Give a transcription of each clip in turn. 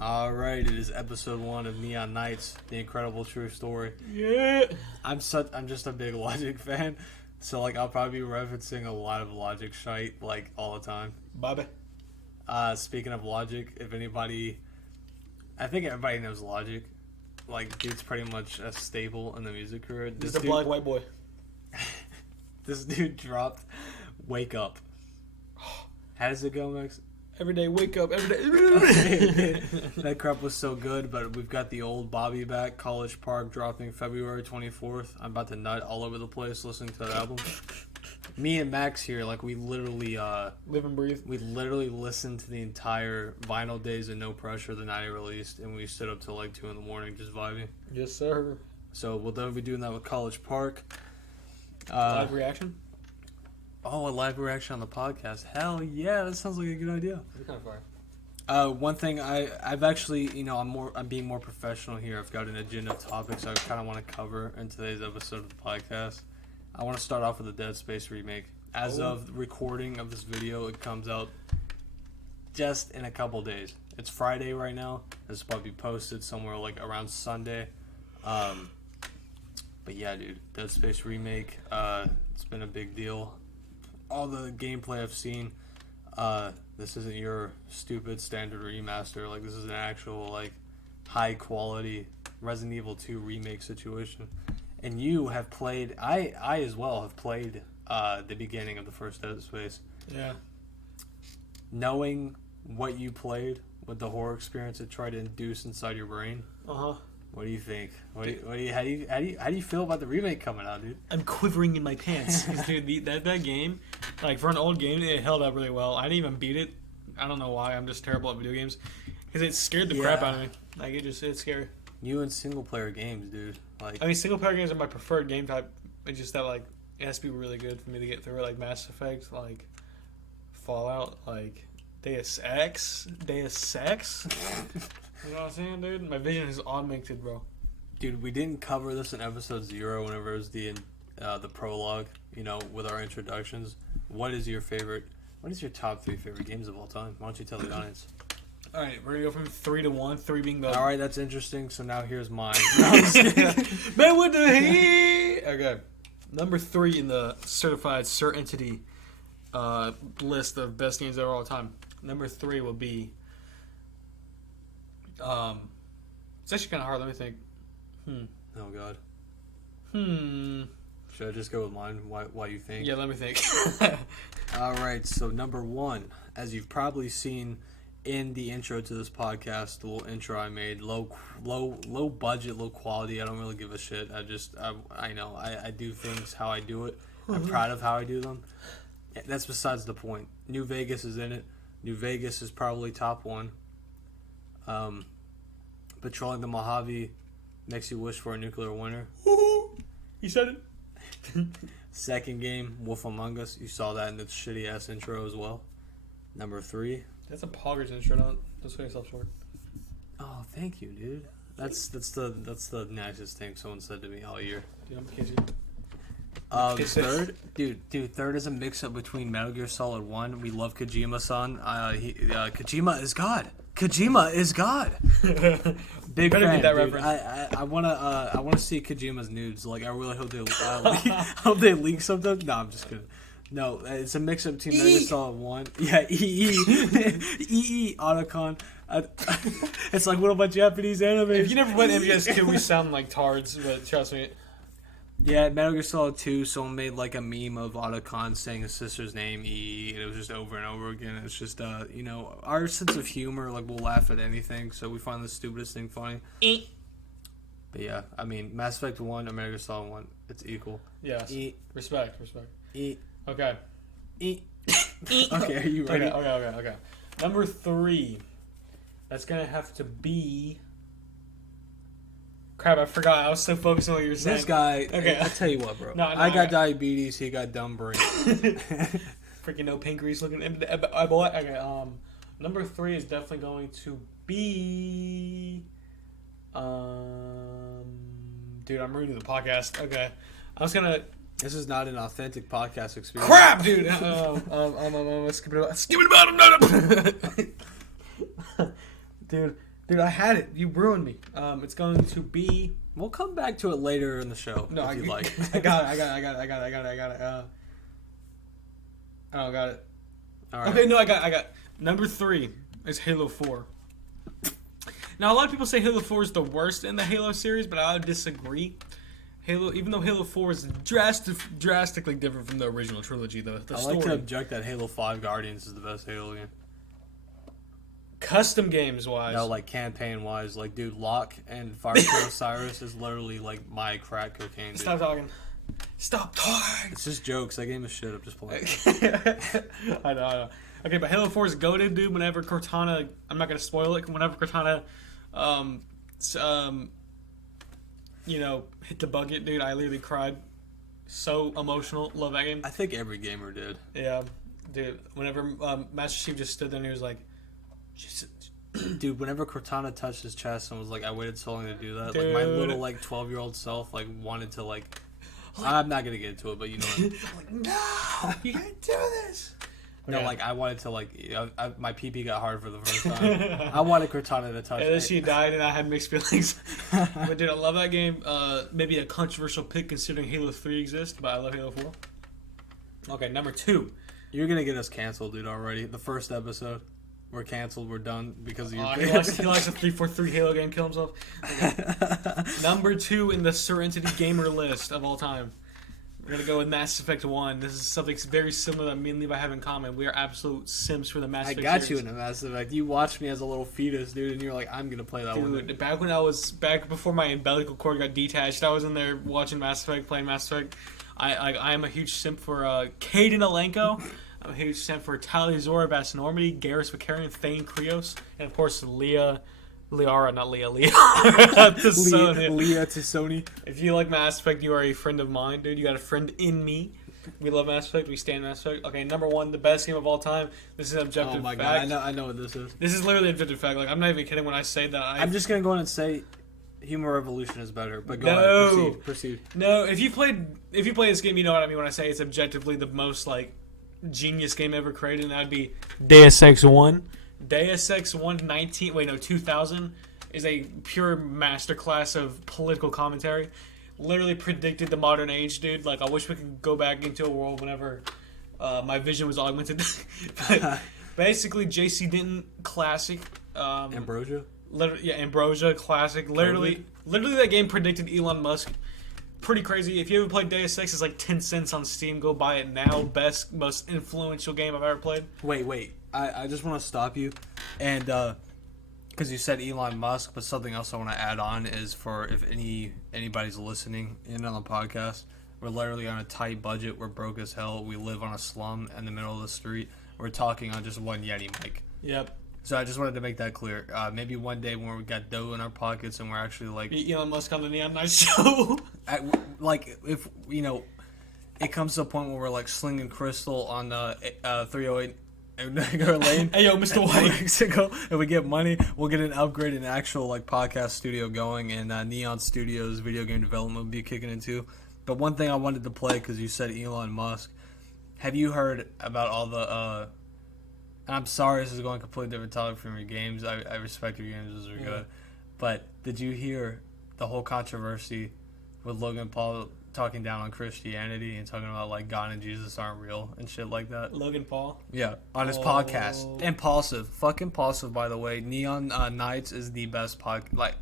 All right, it is episode 1 of NeonNites, the incredible true story. Yeah. I'm just a big Logic fan, so like I'll probably be referencing a lot of Logic shite like all the time. Bobby. Speaking of Logic, if anybody, I think everybody knows Logic. Like, dude's pretty much a staple in the music career. He's a black white boy. This dude dropped "Wake Up." How does it go, Max? Every day, wake up. Every day. That crap was so good, but we've got the old Bobby back, College Park, dropping February 24th. I'm about to nut all over the place listening to that album. Me and Max here, like, we literally live and breathe. We literally listened to the entire Vinyl Days and No Pressure the night it released, and we stood up till like 2 in the morning just vibing. Yes, sir. So we'll definitely be doing that with College Park. Live reaction? Oh, a live reaction on the podcast. Hell yeah, that sounds like a good idea. It's kind of fire. One thing I've actually, I'm being more professional here. I've got an agenda of topics I kind of want to cover in today's episode of the podcast. I want to start off with the Deadspace Remake. As of the recording of this video, it comes out just in a couple days. It's Friday right now. This will probably be posted somewhere like around Sunday. But yeah, dude, Deadspace Remake. It's been a big deal. All the gameplay I've seen, this isn't your stupid standard remaster. Like, this is an actual, like, high quality Resident Evil 2 remake situation. And you have played, I as well have played the beginning of the first Dead Space. Yeah. Knowing what you played with the horror experience it tried to induce inside your brain. What do you think? How do you feel about the remake coming out, dude? I'm quivering in my pants. Dude, that game, like, for an old game, it held up really well. I didn't even beat it. I don't know why. I'm just terrible at video games. Because it scared the crap out of me. Like, it's scary. You and single player games, dude. Like, I mean, single player games are my preferred game type. It's just that, like, it has to be really good for me to get through it. Like Mass Effect, like Fallout, like Deus Ex. You know what I'm saying, dude? My vision is augmented, bro. Dude, we didn't cover this in episode 0 whenever it was the prologue, with our introductions. What is your top 3 favorite games of all time? Why don't you tell the audience? Alright, we're going to go from 3 to 1. 3 being the... Alright, that's interesting. So now here's mine. Man, what the heck? Okay. Number 3 in the certified certainty list of best games of all time. Number 3 will be... it's actually kind of hard. Let me think. Oh, God. Should I just go with mine? Why you think? Yeah, let me think. All right, so number 1, as you've probably seen in the intro to this podcast, the little intro I made, low budget, low quality. I don't really give a shit. I know. I do things how I do it. I'm proud of how I do them. That's besides the point. New Vegas is in it. New Vegas is probably top 1. Patrolling the Mojave makes you wish for a nuclear winter. You said it. Second game, Wolf Among Us. You saw that in the shitty ass intro as well. Number 3. That's a poggers intro. Don't sell yourself short. Oh, thank you, dude. That's the nicest thing someone said to me all year. Dude, I'm kissing. Third, dude, third is a mix-up between Metal Gear Solid 1. We love Kojima-san. Kojima is God. Kojima is God. Big fan, get that dude. reference. I wanna see Kojima's nudes. Like, I really hope hope they leak something. No, I'm just kidding. No, it's a mix-up between Metal Gear Solid 1. Yeah, EE Otacon. It's like one of my Japanese anime. If you never played MGS2, we sound like tards, but trust me. Yeah, Metal Gear Solid 2, someone made like a meme of Otacon saying his sister's name, E, and it was just over and over again. It's just, our sense of humor, like, we'll laugh at anything, so we find the stupidest thing funny. But yeah, I mean, Mass Effect 1 and Metal Gear Solid 1, it's equal. Yes. Respect. E. Okay. E. Okay, are you ready? Okay. Number 3. That's going to have to be... Crap, I forgot. I was so focused on what you were saying. This guy, okay. I'll tell you what, bro. No, I got diabetes, he got dumb brain. Freaking no pink grease looking. Okay, number 3 is definitely going to be... dude, I'm reading the podcast. Okay. I was going to... This is not an authentic podcast experience. Crap, dude! skip it about him. Dude, Dude, I had it. You ruined me. It's going to be... We'll come back to it later in the show No, if you like. I got it. I got it. All right. Okay, no, I got number 3 is Halo 4. Now, a lot of people say Halo 4 is the worst in the Halo series, but I would disagree. Even though Halo 4 is drastically different from the original trilogy, the I story. like to object that Halo 5 Guardians is the best Halo game. Custom games wise. No, like campaign wise, like dude, Locke and Firekill Osiris is literally like my crack cocaine. Dude. Stop talking. Stop talking. It's just jokes. That game is shit. I'm just playing. I know. Okay, but Halo 4 is goated, dude. Whenever Cortana, I'm not gonna spoil it. Whenever Cortana, hit the bucket, dude, I literally cried. So emotional. Love that game. I think every gamer did. Yeah, dude. Whenever Master Chief just stood there and he was like, dude, whenever Cortana touched his chest and was like, I waited so long to do that. Dude. Like my little 12-year-old self wanted to I'm not gonna get into it, but you know what I mean. no, you can't do this. No, I wanted to my pee got hard for the first time. I wanted Cortana to touch And then it. she died, and I had mixed feelings. But dude, I love that game. Maybe a controversial pick considering Halo 3 exists, but I love Halo 4. Okay, number 2. You're gonna get us canceled, dude. Already, the first episode, we're canceled. We're done because of your. He likes a 343 Halo game, kill himself. Okay. Number 2 in the Serenity Gamer list of all time. We're gonna go with Mass Effect 1. This is something very similar that me and Levi have in common. We are absolute simps for the Mass Effect got series. you in a Mass Effect. You watched me as a little fetus, dude, and you're like, I'm gonna play that one. Dude, back before my umbilical cord got detached, I was in there watching Mass Effect, playing Mass Effect. I am a huge simp for Caden Alenko. I'm a huge simp for Tali Zora, Bass Normandy, Garrus Vakarian, Thane Krios, and of course Leah Tassoni. If you like Mass Effect, you are a friend of mine, dude. You got a friend in me. We love Mass Effect. We stand Mass Effect. Okay, number 1, the best game of all time. This is an objective fact. Oh my god, I know what this is. This is literally an objective fact. Like, I'm not even kidding when I say that. I'm just gonna go in and say Human Revolution is better, but go ahead. Proceed. No, if you play this game, you know what I mean when I say it's objectively the most genius game ever created, and that'd be Deus Ex 1. Deus Ex 2000 is a pure masterclass of political commentary. Literally predicted the modern age, dude. I wish we could go back into a world whenever my vision was augmented. But basically, J.C. Denton classic. Ambrosia? Ambrosia classic. Literally that game predicted Elon Musk. Pretty crazy. If you haven't played Deus Ex, it's 10 cents on Steam. Go buy it now. Best, most influential game I've ever played. Wait. I just want to stop you. And, because you said Elon Musk, but something else I want to add on is for if anybody's listening in on the podcast, we're literally on a tight budget. We're broke as hell. We live on a slum in the middle of the street. We're talking on just one Yeti mic. Yep. So I just wanted to make that clear. Maybe one day when we got dough in our pockets and we're actually Be Elon Musk on the NeonNites show. If it comes to a point where we're slinging crystal on 308 lane. Hey yo, Mr. White. Mexico, and we get money, we'll get an upgrade, an actual podcast studio going, and Neon Studios video game development will be kicking in too. But one thing I wanted to play because you said Elon Musk. Have you heard about all the? And I'm sorry, this is going completely different topic from your games. I respect your games; those are good. But did you hear the whole controversy with Logan Paul talking down on Christianity and talking about God and Jesus aren't real and shit like that? Logan Paul? Yeah, on his podcast. Impulsive. Fuck Impulsive, by the way. NeonNites is the best podcast.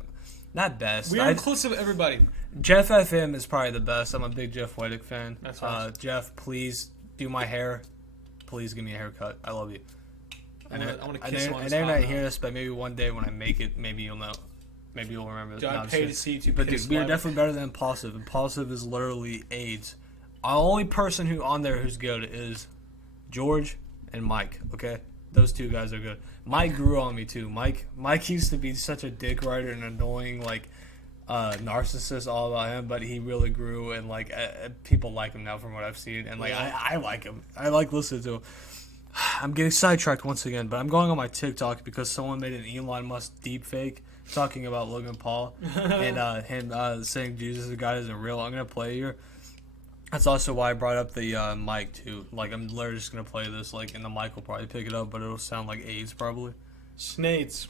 Not best. We are inclusive of everybody. Jeff FM is probably the best. I'm a big Jeff Whittick fan. That's awesome. Jeff, please do my hair. Please give me a haircut. I love you. I want to kiss you on I know not hear this, but maybe one day when I make it, maybe you'll know. Maybe you'll remember. Dude, I pay to see you. But dude, we are definitely better than Impulsive. Impulsive is literally AIDS. The only person who on there who's good is George and Mike. Okay, those two guys are good. Mike grew on me too. Mike used to be such a dick writer and annoying narcissist all about him, but he really grew and people like him now from what I've seen, and I like him. I like listening to him. I'm getting sidetracked once again, but I'm going on my TikTok because someone made an Elon Musk deepfake talking about Logan Paul and him saying Jesus' God isn't real. I'm gonna play here. That's also why I brought up the mic too. I'm literally just gonna play this and the mic will probably pick it up, but it'll sound like AIDS probably. Snades.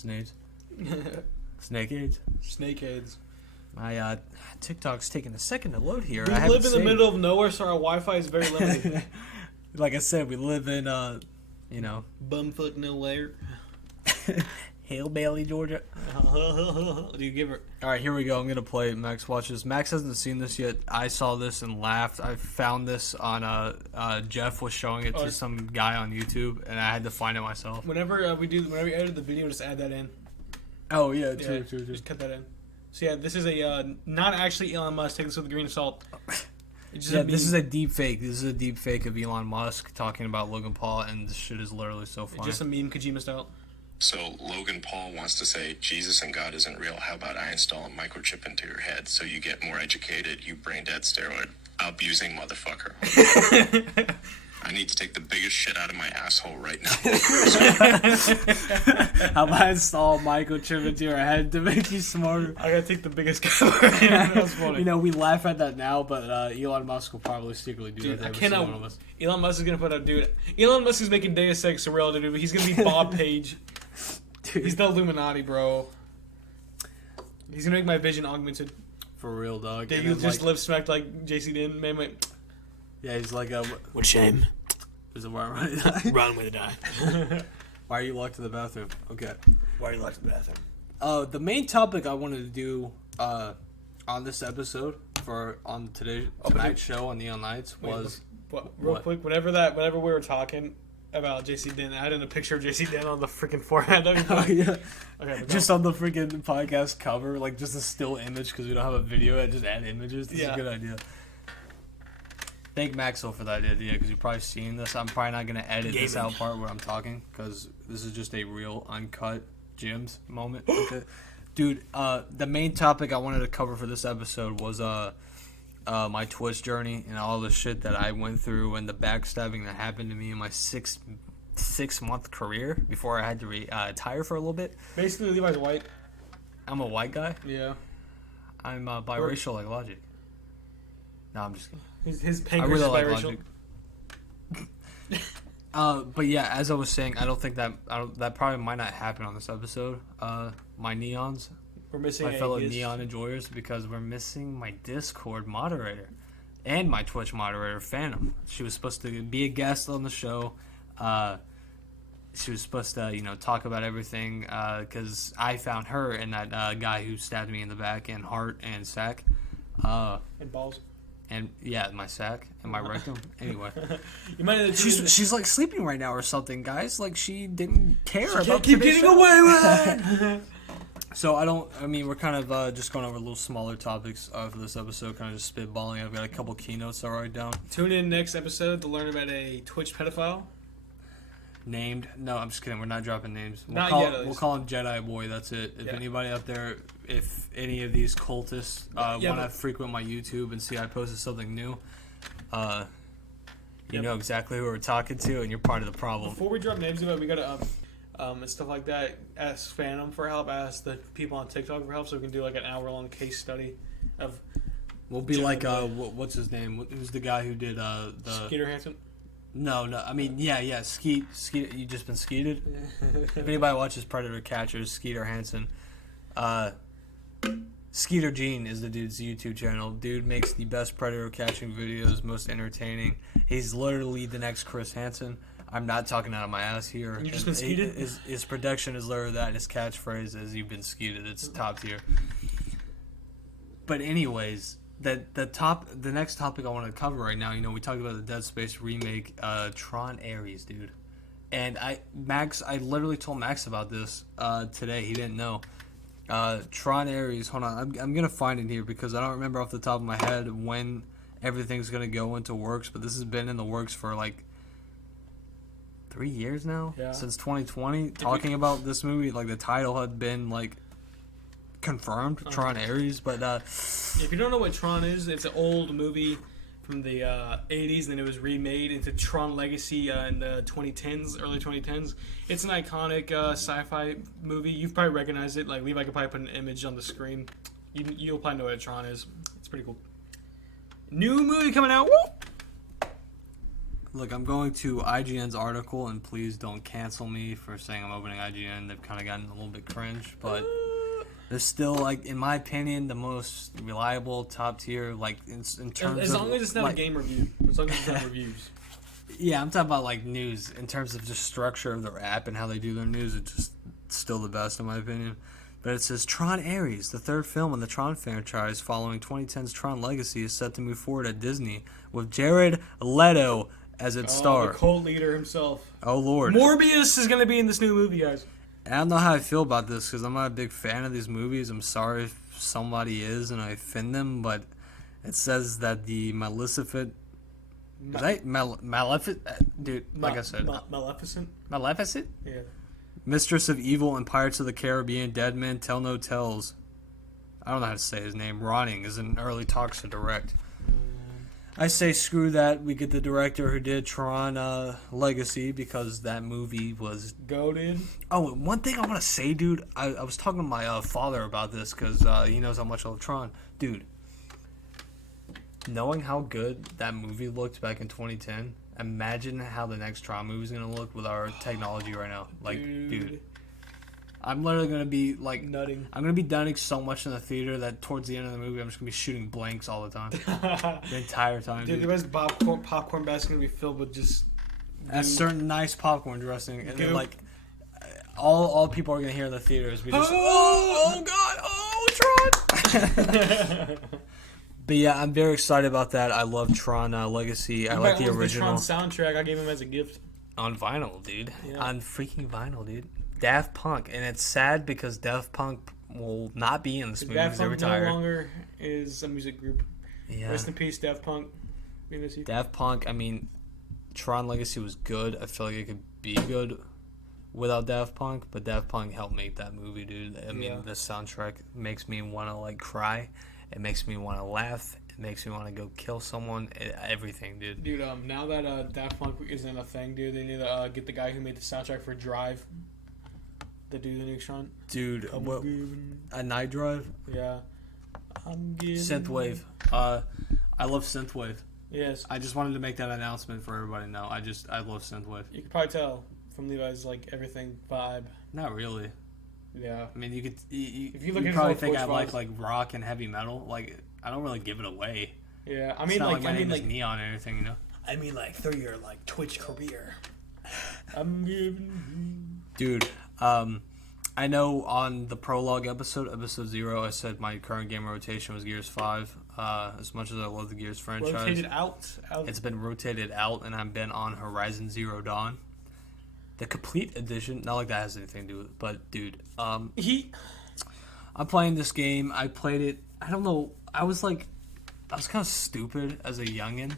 Snades. Snake AIDS. Snakeheads. My TikTok's taking a second to load here. We live in the middle of nowhere, so our Wi-Fi is very limited. Like I said, we live in, Bumfuck nowhere. Hale Bailey, Georgia. Do you give her? All right, here we go. I'm gonna play. Max watches. Max hasn't seen this yet. I saw this and laughed. I found this on Jeff was showing it to some guy on YouTube, and I had to find it myself. Whenever we edit the video, just add that in. Oh yeah, true. Just cut that in. So yeah, this is a not actually Elon Musk. Take this with a grain of salt. This is a deep fake. This is a deep fake of Elon Musk talking about Logan Paul, and this shit is literally so funny. Just a meme Kojima style. So Logan Paul wants to say Jesus and God isn't real. How about I install a microchip into your head so you get more educated, you brain dead steroid abusing motherfucker. I need to take the biggest shit out of my asshole right now. How about I install a microchip into your head to make you smarter? I gotta take the biggest guy. That's funny. You know, we laugh at that now, but Elon Musk will probably secretly do that. I cannot. Elon Musk is gonna put out, dude. Elon Musk is making Deus Ex surreal, dude. He's gonna be Bob Page. Dude. He's the Illuminati, bro. He's gonna make my vision augmented. For real, dog. Dude, you just live smacked like JC did. Man, wait. Yeah, he's like a... What a shame. Is it wrong way to die? Wrong way to die. Why are you locked in the bathroom? Okay. Why are you locked in the bathroom? The main topic I wanted to do on this episode on tonight's show on NeonNites was... Real quick, whenever we were talking about JC Den, I added a picture of JC Den on the freaking forehead. Oh, yeah. Okay, just on the freaking podcast cover, like just a still image because we don't have a video yet, just add images. This is a good idea. Thank Maxwell for that idea because you've probably seen this. I'm probably not going to edit this out part where I'm talking because this is just a real uncut Jim's moment. Okay. Dude, the main topic I wanted to cover for this episode was my Twitch journey and all the shit that I went through and the backstabbing that happened to me in my six-month career before I had to retire for a little bit. Basically, Levi's white. I'm a white guy? Yeah. I'm biracial like Logic. No, I'm just kidding. His pancreas is biracial. But yeah, as I was saying, I don't think that probably might not happen on this episode. My neons, we're missing my fellow neon enjoyers, because we're missing my Discord moderator and my Twitch moderator, Phantom. She was supposed to be a guest on the show. She was supposed to, talk about everything because I found her and that guy who stabbed me in the back and heart and sack. And balls. And yeah, my sack and my rectum. Anyway, you might she's like sleeping right now or something, guys. Like she didn't care about keep getting away with it. So we're kind of just going over a little smaller topics for this episode, kind of just spitballing. I've got a couple keynotes I write down. Tune in next episode to learn about a Twitch pedophile. Named? No, I'm just kidding. We're not dropping names. We'll call him Jedi Boy. That's it. If anybody out there, if any of these cultists want to frequent my YouTube and see I posted something new, you know exactly who we're talking to, and you're part of the problem. Before we drop names, we gotta and stuff like that. Ask Phantom for help. Ask the people on TikTok for help, so we can do like an hour-long case study of. We'll be like what's his name? Who's the guy who did the Skeeter Hansen? No. I mean, yeah. Skeet. You just been skeeted? If anybody watches Predator Catchers, Skeeter Hansen. Skeeter Gene is the dude's YouTube channel. Dude makes the best predator catching videos, most entertaining. He's literally the next Chris Hansen. I'm not talking out of my ass here. You just been skeeted? His production is literally that. His catchphrase is "You've been skeeted." It's top tier. But anyways, the next topic I want to cover right now. We talked about the Deadspace remake, Tron Ares, dude. And I literally told Max about this today. He didn't know. Tron Ares, hold on, I'm gonna find it here because I don't remember off the top of my head when everything's gonna go into works, but this has been in the works for like 3 years now, since 2020. Talking about this movie, like the title had been like confirmed, Tron Ares, but if you don't know what Tron is, it's an old movie from the 80s, and then it was remade into Tron Legacy in the 2010s, early 2010s. It's an iconic sci-fi movie. You've probably recognized it. Like Levi could probably put an image on the screen. You'll probably know what Tron is. It's pretty cool. New movie coming out. Woo! Look, I'm going to IGN's article, and please don't cancel me for saying I'm opening IGN. They've kind of gotten a little bit cringe, but they're still, like, in my opinion, the most reliable, top tier, like, in terms As of... long as it's not like, a game review. As long as it's not reviews. Yeah, I'm talking about, like, news. In terms of just structure of their app and how they do their news, it's just still the best, in my opinion. But it says, Tron Ares, the third film in the Tron franchise following 2010's Tron Legacy, is set to move forward at Disney, with Jared Leto as its star. The cult leader himself. Oh, Lord. Morbius is going to be in this new movie, guys. I don't know how I feel about this, because I'm not a big fan of these movies. I'm sorry if somebody is, and I offend them, but it says that the Maleficent... Maleficent? Dude, like I said. Maleficent? Maleficent? Yeah. Mistress of Evil and Pirates of the Caribbean, Dead Men Tell No Tales. I don't know how to say his name. Ronning is in early talks to direct. I say screw that. We get the director who did Tron Legacy, because that movie was... Goated. Oh, one thing I want to say, dude. I was talking to my father about this, because he knows how much I love Tron. Dude, knowing how good that movie looked back in 2010... Imagine how the next Tron movie is gonna look with our technology right now. Like, dude, I'm literally gonna be like nutting. I'm gonna be dunning so much in the theater that towards the end of the movie, I'm just gonna be shooting blanks all the time, the entire time. Dude, the best popcorn basket gonna be filled with just a certain nice popcorn dressing, and then like all people are gonna hear in the theater is be just oh god, oh Tron. But yeah, I'm very excited about that. I love Tron Legacy. I like the original. The Tron soundtrack I gave him as a gift. On vinyl, dude. Yeah. On freaking vinyl, dude. Daft Punk. And it's sad because Daft Punk will not be in this movie because they retired. No longer is a music group. Yeah. Rest in peace, Daft Punk. Daft Punk, I mean, Tron Legacy was good. I feel like it could be good without Daft Punk, but Daft Punk helped make that movie, dude. I mean, the soundtrack makes me want to, like, cry. It makes me want to laugh. It makes me want to go kill someone. Everything, dude. Dude, now that Daft Punk isn't a thing, dude, they need to get the guy who made the soundtrack for Drive to do the new Tron. Dude, what? A Night Drive? Yeah. Synthwave. I love Synthwave. Yes. I just wanted to make that announcement for everybody to know. I love Synthwave. You could probably tell from Levi's, like, everything vibe. Not really. Yeah. I mean, you could. If you look you at probably his think I Twitch like rock and heavy metal. Like, I don't really give it away. Yeah, I It's mean, not like, my name is Neon or anything, you know. I mean, like, through your like Twitch career. I'm giving. Dude, I know on the prologue episode 0, I said my current game rotation was Gears 5. As much as I love the Gears franchise, Rotated out. It's been rotated out, and I've been on Horizon Zero Dawn. The complete edition, not like that has anything to do with it, but dude, I'm playing this game. I played it. I don't know. I was kind of stupid as a youngin'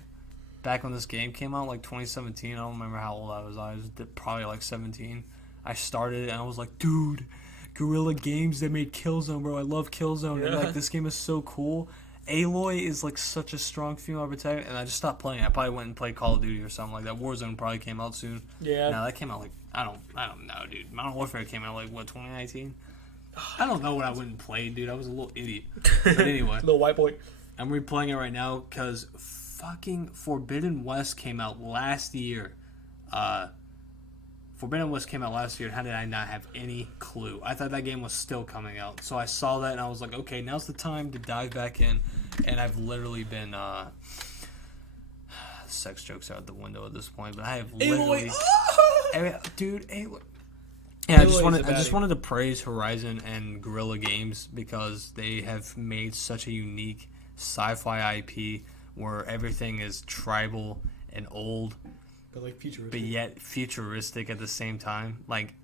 back when this game came out, like 2017. I don't remember how old I was. I was probably like 17. I started it and I was like, dude, Guerrilla Games, they made Killzone, bro. I love Killzone. Yeah. And like this game is so cool. Aloy is like such a strong female protagonist, and I just stopped playing. I probably went and played Call of Duty or something like that. Warzone probably came out soon. Yeah. No, that came out like I don't know, dude. Modern Warfare came out like what 2019. I don't know what I went and played, dude. I was a little idiot. But anyway, Little white boy. I'm replaying it right now because fucking Forbidden West came out last year. Forbidden West came out last year, and how did I not have any clue? I thought that game was still coming out. So I saw that, and I was like, okay, now's the time to dive back in. And I've literally been... sex jokes are out the window at this point, but I have literally... Dude, Aloy... Yeah, I just wanted to praise Horizon and Guerrilla Games because they have made such a unique sci-fi IP where everything is tribal and old, But like futuristic. but yet futuristic at the same time. Like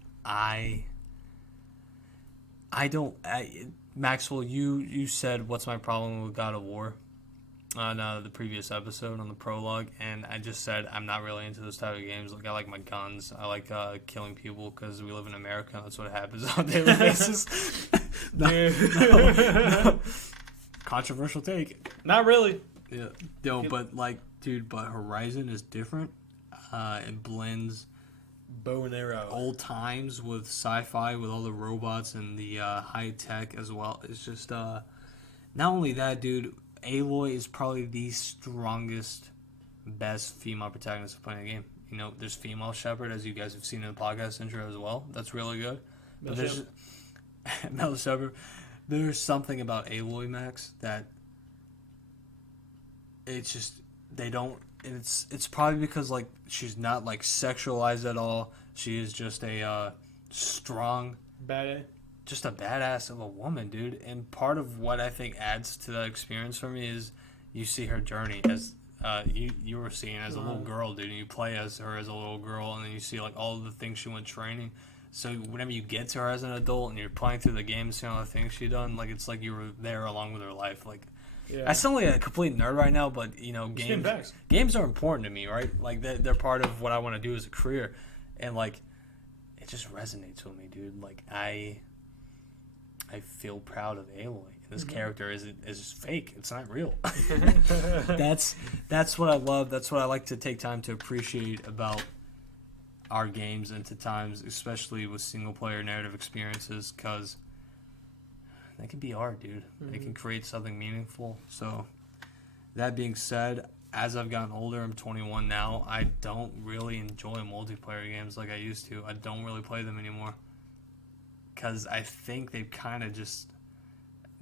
Maxwell, you said what's my problem with God of War on the previous episode on the prologue, and I just said I'm not really into those type of games. Like I like my guns, I like killing people because we live in America and that's what happens on a daily basis. No. Controversial take. Not really. Yeah, no, but like, dude, but Horizon is different. It blends Bow and arrow. old times with sci-fi, with all the robots and the high tech as well. It's just not only that, dude. Aloy is probably the strongest best female protagonists of playing a game. You know, there's female Shepherd, as you guys have seen in the podcast intro as well. That's really good. But there's Mel Shepherd. There's something about Aloy Max that it's just they don't. It's probably because like she's not like sexualized at all. She is just a strong, just a badass of a woman, dude. And part of what I think adds to that experience for me is you see her journey as you were seeing as a little girl, dude. And you play as her as a little girl, and then you see like all the things she went training. So whenever you get to her as an adult and you're playing through the game, seeing all the things she done, like it's like you were there along with her life. Like I sound like a complete nerd right now, but you know, games are important to me, right? Like they're part of what I want to do as a career, and like it just resonates with me, dude. Like I feel proud of Aloy. This character is fake. It's not real. That's what I love. That's what I like to take time to appreciate about our games and to times, especially with single player narrative experiences, because they can be art, dude. They can create something meaningful. So that being said, as I've gotten older, I'm 21 now, I don't really enjoy multiplayer games like I used to. I don't really play them anymore because I think they've kind of just,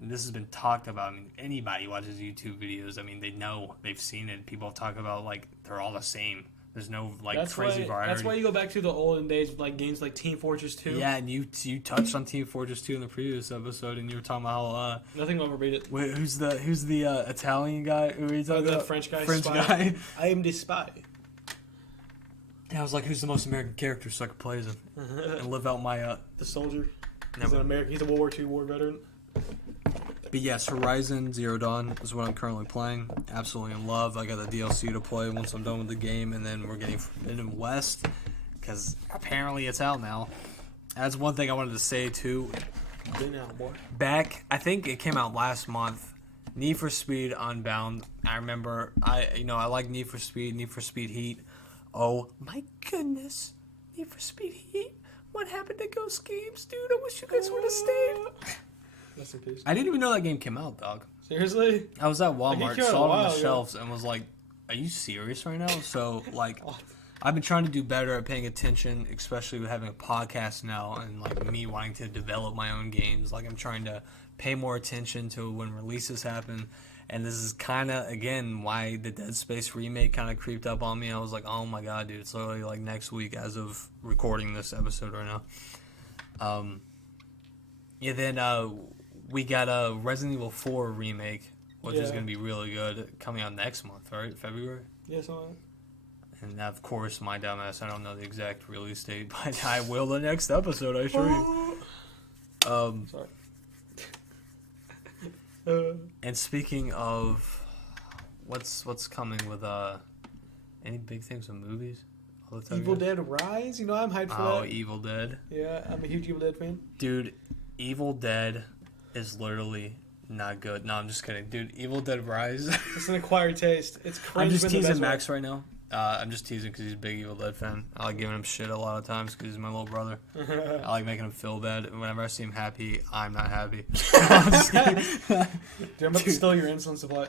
this has been talked about. I mean, anybody watches YouTube videos, I mean, they know, they've seen it. People talk about like they're all the same. There's no like crazy variety. That's why you go back to the olden days with like games like Team Fortress 2. Yeah, and you touched on Team Fortress 2 in the previous episode, and you were talking about how nothing will ever beat it. wait, who's the Italian guy? Who are you talking about? The French guy. French spy. guy. I am the spy. And I was like, who's the most American character so I could play as him and live out my the soldier. He's Never. an American. He's a World War II war veteran. But yes, Horizon Zero Dawn is what I'm currently playing. Absolutely in love. I got the DLC to play once I'm done with the game, and then we're getting Forbidden West because apparently it's out now. That's one thing I wanted to say too. Been out, boy. Back, I think it came out last month. Need for Speed Unbound. I remember, I like Need for Speed Heat. Oh my goodness, Need for Speed Heat. What happened to Ghost Games, dude? I wish you guys would have stayed. Rest in peace. I didn't even know that game came out, dog. Seriously? I was at Walmart, came out saw a it on while the ago. shelves, and was like, "Are you serious right now?" So, like, I've been trying to do better at paying attention, especially with having a podcast now, and like me wanting to develop my own games. Like, I'm trying to pay more attention to when releases happen, and this is kind of again why the Deadspace remake kind of creeped up on me. I was like, "Oh my god, dude! It's literally like next week as of recording this episode right now." Yeah, then we got a Resident Evil 4 remake, which is going to be really good, coming out next month, right? February? Yeah, something. And of course, my dumbass, I don't know the exact release date, but I will the next episode, I assure you. Sorry. And speaking of what's coming with any big things with movies? All the time, Evil guys? Dead Rise? You know, I'm hyped for Oh, that. Evil Dead. Yeah, I'm a huge Evil Dead fan. Dude, Evil Dead is literally not good. No, I'm just kidding. Dude, Evil Dead Rise. It's an acquired taste. It's cringe. I'm just in the teasing best way. Max right now. I'm just teasing because he's a big Evil Dead fan. I like giving him shit a lot of times because he's my little brother. I like making him feel bad. Whenever I see him happy, I'm not happy. I'm just kidding. Dude, I'm about to steal your insulin supply.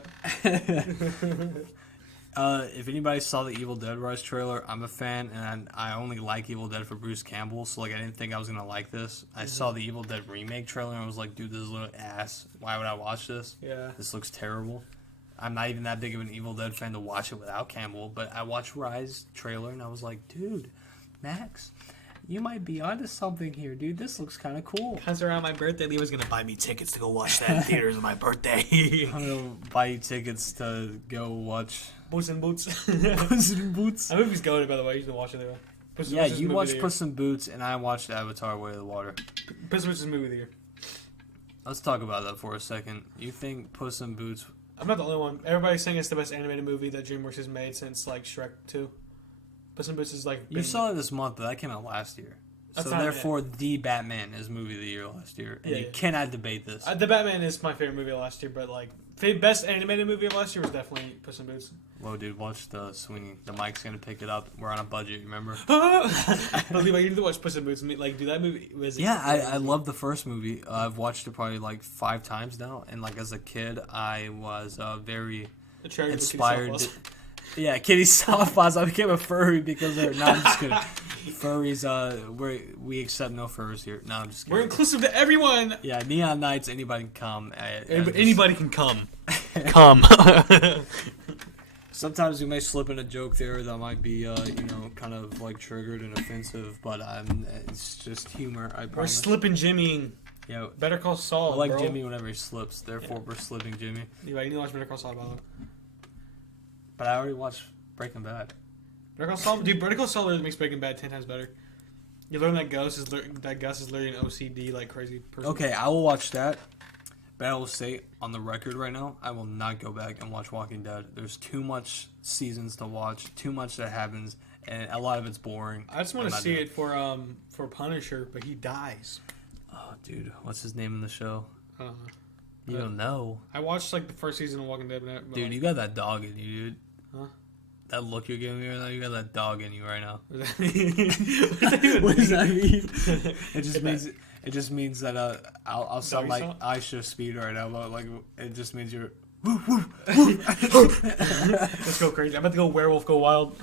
If anybody saw the Evil Dead Rise trailer, I'm a fan, and I only like Evil Dead for Bruce Campbell, so like I didn't think I was gonna like this. I saw the Evil Dead remake trailer and I was like, dude, this is a little ass. Why would I watch this? Yeah. This looks terrible. I'm not even that big of an Evil Dead fan to watch it without Campbell, but I watched Rise trailer and I was like, dude, Max, you might be onto something here, dude. This looks kind of cool. Because around my birthday, Lee was going to buy me tickets to go watch that in theaters on my birthday. I'm gonna buy you tickets to go watch Puss in Boots. Puss in Boots. That movie's goated, by the way. You should watch it there. Puss in Yeah, Boots is you movie watched of the Puss in Boots, and I watched Avatar: Way of the Water. year. Puss in Boots is movie of the year. Let's talk about that for a second. You think Puss in Boots? I'm not the only one. Everybody's saying it's the best animated movie that DreamWorks has made since like Shrek 2. Puss in Boots is like. You saw it this month, but that came out last year. That's So not therefore, The Batman is movie of the year last year, and Yeah, you yeah. cannot debate this. The Batman is my favorite movie of last year, but like best animated movie of last year was definitely Puss in Boots. Whoa, dude, watch the swinging. The mic's gonna pick it up. We're on a budget, remember? But Levi, you need to watch Puss in Boots. Like, dude, that movie was. Yeah, I love the first movie. I've watched it probably like 5 times now, and like as a kid, I was very Attracted to inspired. Kid Yeah, kitty softballs. I became a furry because they're. No, I'm just kidding. Furries, we accept no furs here. No, I'm just kidding. We're inclusive to everyone. Yeah, NeonNites. Anybody can come. Anybody can come. Come. Sometimes we may slip in a joke there that might be, kind of like triggered and offensive, but it's just humor. I We're promise. slipping Jimmy. Yeah, Better Call Saul. I like bro. Jimmy whenever he slips. Therefore, we're slipping Jimmy. Yeah, you need to watch Better Call Saul, by the way. But I already watched Breaking Bad. Better Call Saul, dude. Better Call Saul literally makes Breaking Bad 10 times better. You learn that Gus is literally an OCD like crazy person. Okay, I will watch that. But I will say on the record right now, I will not go back and watch Walking Dead. There's too much seasons to watch, too much that happens, and a lot of it's boring. I just want to see it for Punisher, but he dies. Oh, dude, what's his name in the show? Uh, You don't know. I watched like the first season of Walking Dead. But Dude, you got that dog in you, dude. Huh? That look you're giving me right now, you got that dog in you right now. What does that even What does that mean? mean? It just means that I'll sound like Doggy I should speed right now, but like it just means you're. Let's go crazy. I'm about to go werewolf, go wild.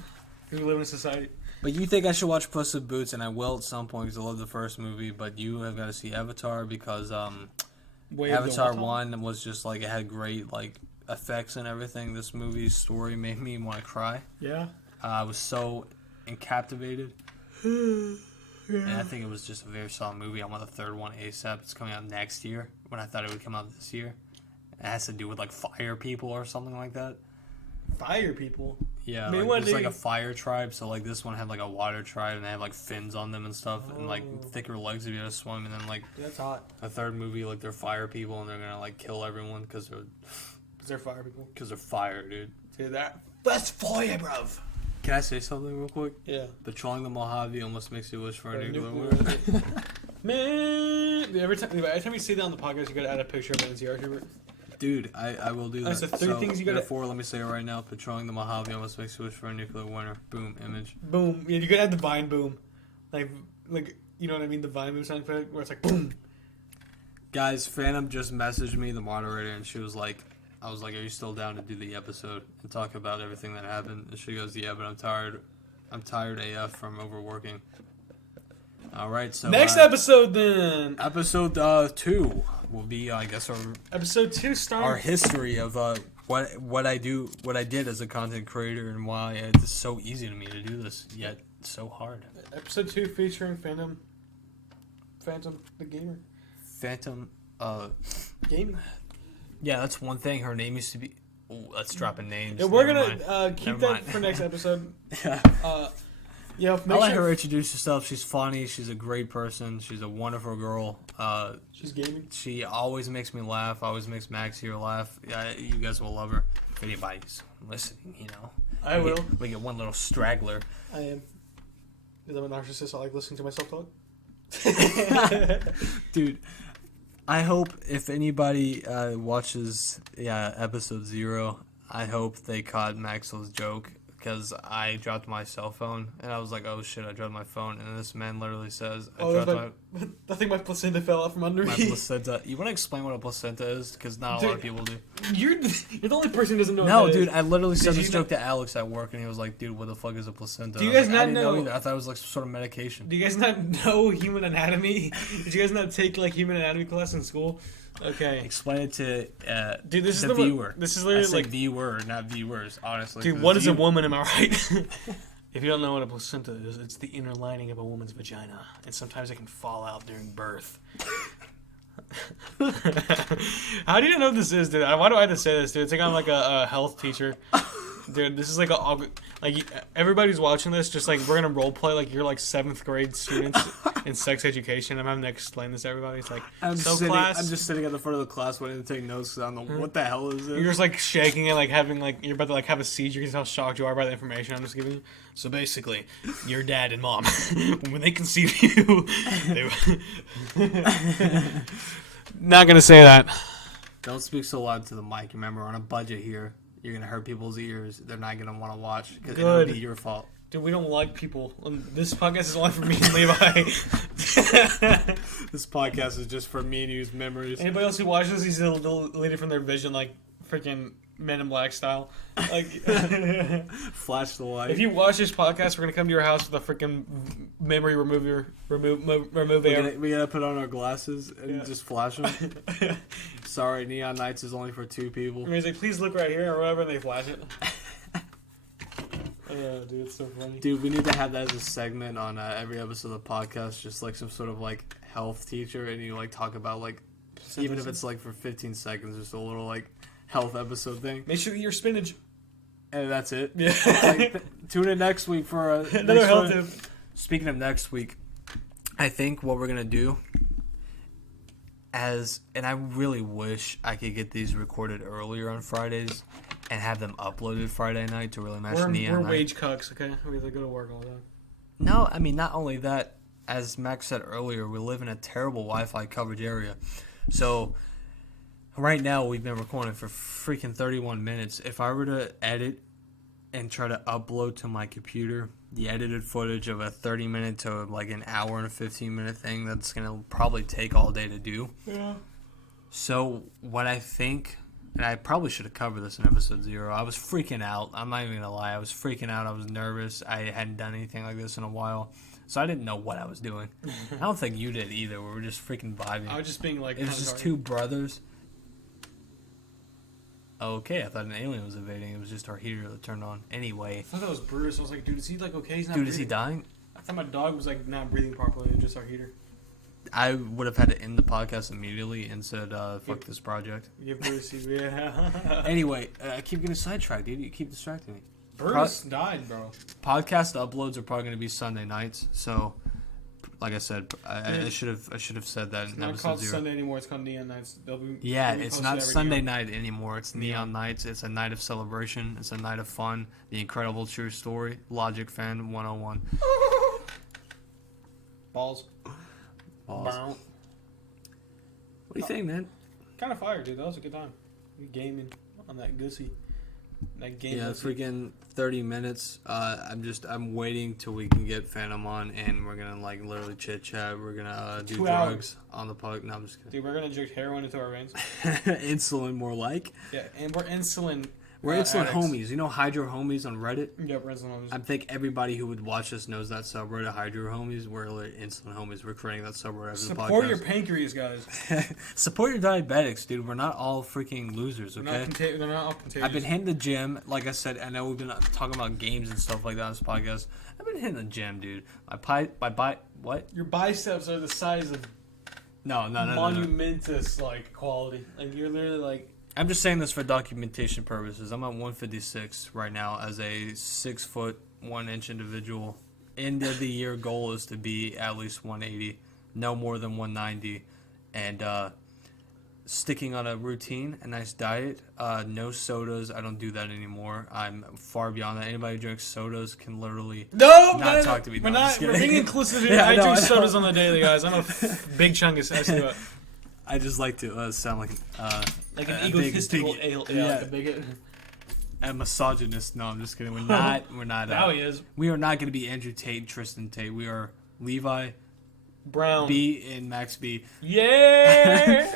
We live in a society. But you think I should watch Puss in Boots, and I will at some point because I love the first movie. But you have got to see Avatar because Avatar 1 was just like it had great like effects and everything. This movie's story made me want to cry. Yeah. I was so captivated. And I think it was just a very solid movie. I want the third one ASAP. It's coming out next year when I thought it would come out this year. It has to do with like fire people or something like that. Fire people. Yeah, Man, like, what it's like they- a fire tribe. So like this one had like a water tribe and they have like fins on them and stuff and like thicker legs if you have to swim. And then like That's hot. the third movie, like they're fire people and they're gonna like kill everyone because They're fire people. they're fire, dude. See that's fire, bruv. Can I say something real quick? Yeah. Patrolling the Mojave almost makes you wish for a nuclear nuclear war. Man, every time you say that on the podcast, you gotta add a picture of an NCR trooper. Dude, I will do that. That's the three things you gotta- Therefore, let me say it right now. Patrolling the Mojave almost makes you wish for a nuclear winter. Boom, image. Boom. Yeah, you could add the Vine boom, like you know what I mean, the Vine boom sound effect where it's like boom. Guys, Phantom just messaged me, the moderator, and she was like, I was like, are you still down to do the episode and talk about everything that happened? And she goes, yeah, but I'm tired. I'm tired AF from overworking. All right, so Next episode then. episode 2 will be, I guess, Episode 2 our starts. history of what I did as a content creator and why it's so easy to me to do this yet so hard. Episode 2 featuring Phantom the gamer. Phantom, Gaming. yeah, that's one thing. Her name used to be. Ooh, let's drop a name. Yeah, we're Never gonna mind. keep Never that mind. for next episode. Yeah. Yeah, I'll make let her sure introduce herself. She's funny. She's a great person. She's a wonderful girl. she's gaming. She always makes me laugh. Always makes Max here laugh. Yeah, you guys will love her. If anybody's listening, you know. I will. We get one little straggler. I am. Because I'm a narcissist. I like listening to myself talk. Dude, I hope if anybody watches episode 0, I hope they caught Maxwell's joke because I dropped my cell phone and I was like, oh shit, I dropped my phone, and this man literally says, I dropped I think my placenta fell out from under my me. placenta. You want to explain what a placenta is? Because not a lot of people do. You're the only person who doesn't know. No, what that dude, is. I literally said Did this you joke to Alex at work, and he was like, dude, what the fuck is a placenta? Do you I was guys like, I not didn't know- either. I thought it was like some sort of medication. Do you guys not know human anatomy? Did you guys not take like human anatomy class in school? Okay. Explain it to Dude, this is the the viewer. This is I literally said like, viewer, not viewers, honestly. dude, 'cause what is a view- woman? Am I right? If you don't know what a placenta is, it's the inner lining of a woman's vagina, and sometimes it can fall out during birth. How do you know what this is, dude? Why do I have to say this, dude? It's like I'm like a health teacher. Dude, this is like like everybody's watching this. Just like we're gonna role play like you're like 7th grade students in sex education. I'm having to explain this to everybody. It's like I'm class. just sitting at the front of the class waiting to take notes because I don't know what the hell is this. You're just like shaking and like having like you're about to like have a seizure because how shocked you are by the information I'm just giving you. So basically, your dad and mom, when they conceived you, they not gonna say that. Don't speak so loud to the mic. Remember, we're on a budget here. You're gonna hurt people's ears. They're not gonna want to watch because it'll Good. be your fault. Dude, we don't like people. This podcast is only for me and Levi. This podcast is just for me to use memories. Anybody else who watches these, they'll delete it from their vision like freaking Men in Black style. Like, Flash the light. if you watch this podcast, we're gonna come to your house with a freaking memory remover. We gotta put on our glasses and just flash them. Yeah. Sorry, NeonNites is only for 2 people. He's like, please look right here or whatever, and they flash it. Yeah, dude, it's so funny. Dude, we need to have that as a segment on every episode of the podcast, just like some sort of like health teacher, and you like talk about like, even if it's like for 15 seconds, just a little like health episode thing. Make sure you eat your spinach. And that's it. Yeah. Like, tune in next week for Another health tip. Speaking of next week, I think what we're gonna do and I really wish I could get these recorded earlier on Fridays and have them uploaded Friday night to really match Neon. We're wage cucks, okay? We have to go to work all the time. No, I mean, not only that, as Max said earlier, we live in a terrible Wi-Fi coverage area. So right now we've been recording for freaking 31 minutes. If I were to edit and try to upload to my computer the edited footage of a 30-minute to like an hour and a 15-minute thing, that's going to probably take all day to do. Yeah. So what I think, and I probably should have covered this in episode 0, I was freaking out. I'm not even going to lie. I was freaking out. I was nervous. I hadn't done anything like this in a while. So I didn't know what I was doing. I don't think you did either. We were just freaking vibing. I was just being like... It was just 2 brothers. Okay, I thought an alien was invading. It was just our heater that turned on. Anyway. I thought that was Bruce. I was like, dude, is he like okay? He's not Dude, breathing. is he dying? I thought my dog was like not breathing properly and just our heater. I would have had to end the podcast immediately and said, fuck this project. Give Bruce, yeah. Anyway, I keep getting sidetracked, dude. You keep distracting me. Bruce died, bro. Podcast uploads are probably going to be Sunday nights, so like I said, I should have said that It's in not episode called 0. Sunday anymore. It's called NeonNites. They'll be It's posted not every Sunday year. night anymore. It's Neon Nights. It's a night of celebration. It's a night of fun. The incredible true story. Logic Fan 101. Balls. Balls. What do you think, man? Kind of fire, dude. That was a good time. We gaming on that Gussy. That game. Yeah, freaking 30 minutes. I'm waiting till we can get Phantom on, and we're gonna like literally chit chat. We're gonna do 2 drugs on the pod. No, I'm just kidding. Dude, we're gonna inject heroin into our veins. Insulin, more like. Yeah, and we're insulin. We're insulin addicts. homies. You know Hydro Homies on Reddit? Yep, we're insulin homies. I think everybody who would watch this knows that subreddit, Hydro Homies. We're like insulin homies. We're creating that subreddit as a podcast. Support your pancreas, guys. Support your diabetics, dude. We're not all freaking losers, okay? They're not all contagious. I've been hitting the gym. Like I said, I know we've been talking about games and stuff like that on this podcast. I've been hitting the gym, dude. What? Your biceps are the size of No. monumentous like quality. Like you're literally like. I'm just saying this for documentation purposes. I'm at 156 right now as a 6 foot 1 inch individual. End of the year goal is to be at least 180, no more than 190, and sticking on a routine, a nice diet. No sodas. I don't do that anymore. I'm far beyond that. Anybody who drinks sodas can literally not talk to me. We're No, I'm not. just We're kidding. being inclusive here. Yeah, I I know, drink I know. sodas on the daily, guys. I'm a big chunk of it. I just like to sound like Like an a egotistical big, ale, yeah. like a bigot. a misogynist. No, I'm just kidding. We're not. Now he is. We are not going to be Andrew Tate and Tristan Tate. We are Levi Brown. B and Max B. Yeah.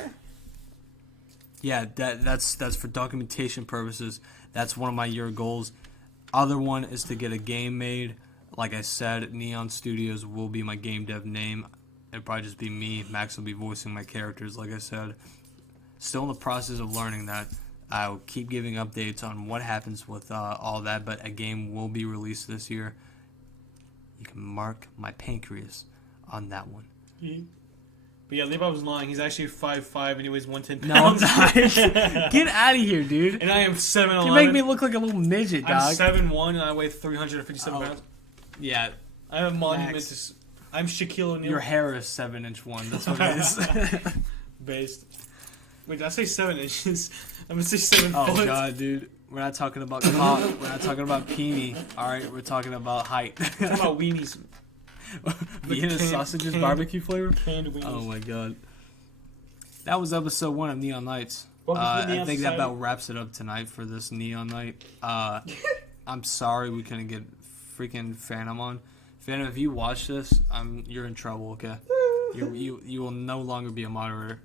Yeah, that's for documentation purposes. That's one of my year goals. Other one is to get a game made. Like I said, Neon Studios will be my game dev name. It'll probably just be me. Max will be voicing my characters, like I said. Still in the process of learning that. I'll keep giving updates on what happens with all that, but a game will be released this year. You can mark my pancreas on that one. But yeah, Levi was lying. He's actually 5'5" and he weighs 110 No, pounds. I'm not. Get out of here, dude. And I am 7'11". You make me look like a little midget, dog. I'm 7'1" and I weigh 357 pounds. Yeah, I have a monumentous. I'm Shaquille O'Neal. your hair is 7'1". That's what it is. Based. Wait, did I say 7 inches? I'm gonna say 7 Oh foot. god, dude. We're not talking about cock. We're not talking about peenie. All right, we're talking about height. Talking about weenies. Vienna canned- sausages, canned- barbecue flavor. Canned weenies. Oh my god. That was episode 1 of Neon Nights. Welcome to I Neon think that Society. about wraps it up tonight for this Neon Night. I'm sorry we couldn't get freaking Phantom on. Phantom, if you watch this, you're in trouble. Okay, you will no longer be a moderator.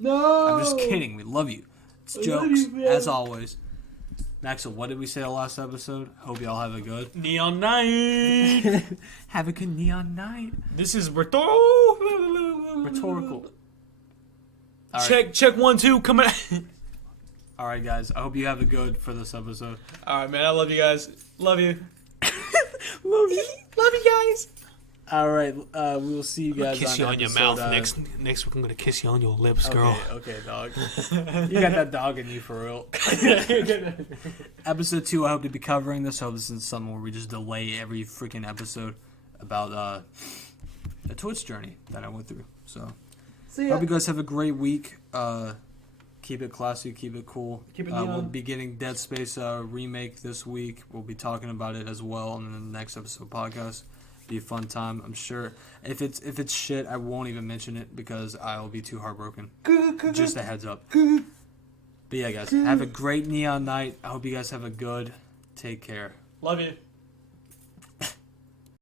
No. I'm just kidding. We love you. It's jokes, as always. Maxwell, what did we say the last episode? Hope y'all have a good Neon Night. have a good neon night. This is rhetorical. All right. Check 1 2 coming. All right, guys. I hope you have a good for this episode. All right, man. I love you guys. Love you. Love you. Love you guys. All right. We will see you guys. Kiss you on your episode, mouth next week. I'm gonna kiss you on your lips, girl. Okay, dog. You got that dog in you for real. Episode 2. I hope to be covering this. I hope this isn't something where we just delay every freaking episode about a Twitch journey that I went through. So, hope you guys have a great week. Keep it classy, keep it cool. Keep it we'll be getting Deadspace Remake this week. We'll be talking about it as well in the next episode podcast. Be a fun time, I'm sure. If it's shit, I won't even mention it because I'll be too heartbroken. Just a heads up. But yeah, guys, have a great neon night. I hope you guys have a good. Take care. Love you.